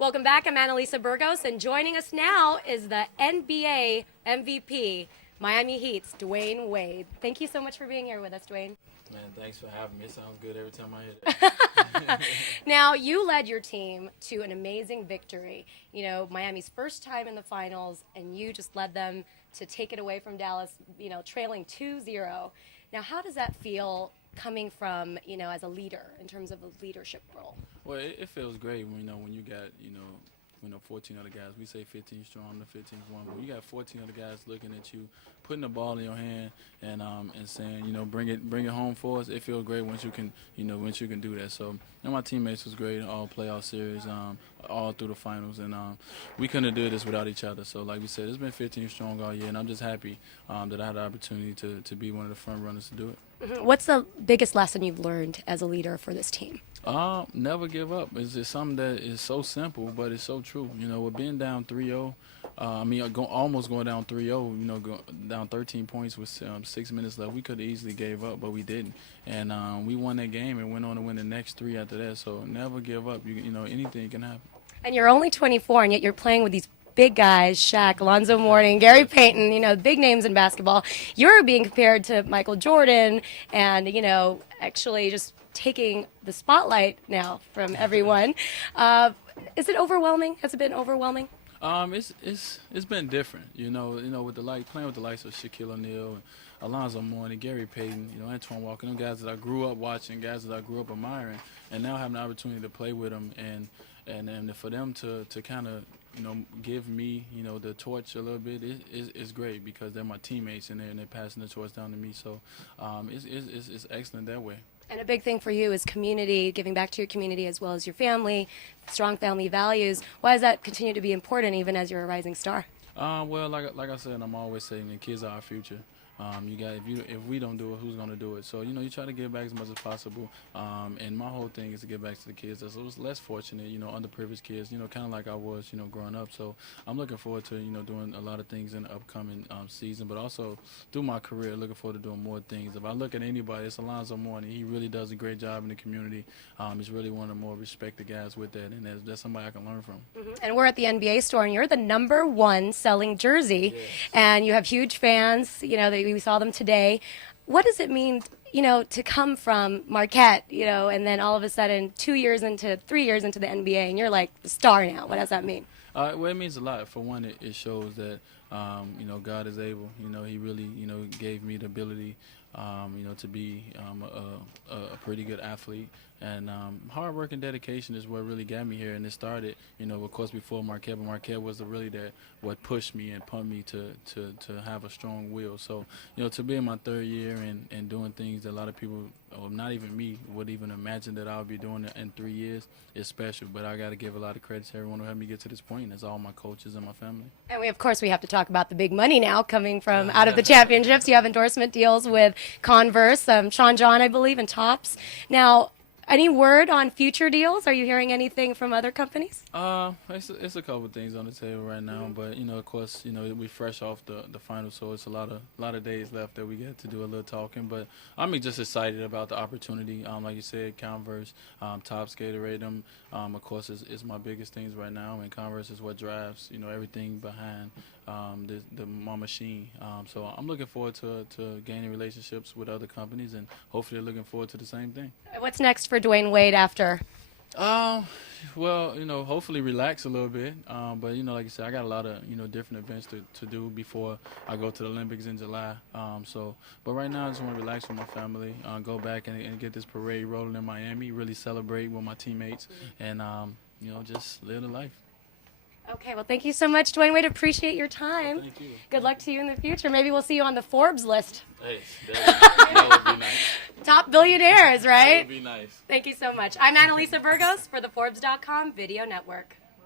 Welcome back. I'm Annalisa Burgos, and joining us now is the NBA MVP, Miami Heat's Dwyane Wade. Thank you so much for being here with us, Dwyane. Man, thanks for having me. It sounds good every time I hear that. Now, you led your team to an amazing victory. You know, Miami's first time in the finals, and you just led them to take it away from Dallas, trailing 2-0. Now, how does that feel coming from, as a leader in terms of a leadership role? Well, it feels great when you got, 14 other guys. We say 15 strong, the 15th one. But when you got 14 other guys looking at you, putting the ball in your hand and saying, bring it home for us, it feels great once you can, once you can do that. So, and my teammates was great all playoff series, all through the finals. And we couldn't have done this without each other. So, like we said, it's been 15 strong all year, and I'm just happy that I had the opportunity to be one of the front runners to do it. Mm-hmm. What's the biggest lesson you've learned as a leader for this team? Never give up. It's just something that is so simple, but it's so true. With being down 3-0, almost going down 3-0, down 13 points with 6 minutes left, we could have easily gave up, but we didn't. And we won that game and went on to win the next 3 after that. So never give up. Anything can happen. And you're only 24, and yet you're playing with these big guys, Shaq, Alonzo Mourning, Gary Payton, big names in basketball. You're being compared to Michael Jordan and, actually just taking the spotlight now from everyone. Is it overwhelming? Has it been overwhelming? It's been different, with playing with the likes of Shaquille O'Neal, and Alonzo Mourning, Gary Payton, Antoine Walker, them guys that I grew up watching, guys that I grew up admiring, and now having the opportunity to play with them and for them to kind of give me the torch a little bit is great because they're my teammates and they're passing the torch down to me. So it's excellent that way. And a big thing for you is community, giving back to your community as well as your family, strong family values. Why does that continue to be important even as you're a rising star? Well, like I said, I'm always saying the kids are our future. If we don't do it, who's going to do it? So, you try to give back as much as possible. And my whole thing is to give back to the kids that was less fortunate, underprivileged kids, kind of like I was, growing up. So I'm looking forward to, doing a lot of things in the upcoming season, but also through my career, looking forward to doing more things. If I look at anybody, it's Alonzo Mourning. He really does a great job in the community. He's really one of the more respected guys with that, and that's somebody I can learn from. Mm-hmm. And we're at the NBA store, and you're the #1 selling jersey, yes. And you have huge fans, we saw them today. What does it mean, to come from Marquette, and then all of a sudden 3 years into the NBA, and you're like the star now? What does that mean? Well, it means a lot. For one, it shows that, God is able. He really, gave me the ability, to be a pretty good athlete. And hard work and dedication is what really got me here. And it started, of course, before Marquette. But Marquette was really what pushed me and pumped me to have a strong will. So, to be in my 3rd year and doing things that a lot of people, or not even me, would even imagine that I would be doing it in 3 years is special. But I got to give a lot of credit to everyone who helped me get to this point. And it's all my coaches and my family. And we have to talk about the big money now coming from out of the championships. You have endorsement deals with Converse, Sean John, I believe, and Topps. Now, any word on future deals? Are you hearing anything from other companies? It's a couple of things on the table right now, but of course, we fresh off the final, so it's a lot of days left that we get to do a little talking. But I'm just excited about the opportunity. Like you said, Converse, Topps, Gatorade, them, of course, is my biggest things right now, and Converse is what drives everything behind my machine. So I'm looking forward to gaining relationships with other companies, and hopefully they're looking forward to the same thing. What's next for Dwyane Wade after? Well, hopefully relax a little bit. But, like I said, I got a lot of, different events to do before I go to the Olympics in July. But right now I just want to relax with my family, go back and get this parade rolling in Miami, really celebrate with my teammates, and, just live the life. Okay, well, thank you so much, Dwyane Wade. Appreciate your time. Thank you. Good luck to you in the future. Maybe we'll see you on the Forbes list. Hey, that would be nice. Top billionaires, right? That would be nice. Thank you so much. I'm Annalisa Burgos for the Forbes.com Video Network.